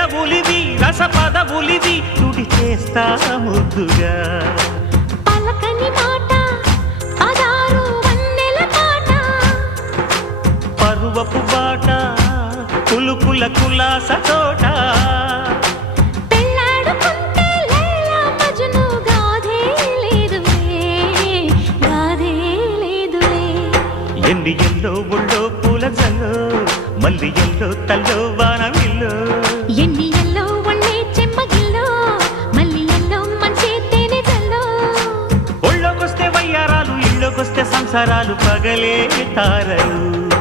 పెదవులివి రస పదవులివి తుడి చేస్తా ముద్దుగా పలకని మాట పదారు వన్నెల పాట పరువపు బాట కులుకుల కులాస తోట పెళ్ళాడుకుంటే లైలా మజ్ను గాథే లేదులే గాథే లేదులే ఎన్ని ఎల్లో ఒళ్ళో పూల జల్లో మల్లి ఎల్లో తల్లో వానవిల్లో ఎన్ని ఎల్లో ఒళ్ళే చెమ్మగిల్లో మల్లి ఎల్లో మంచి తేనె జల్లో ఒళ్ళోకొస్తే వయ్యారాలు ఇళ్ళోకొస్తే సంసారాలు పగలే తారలు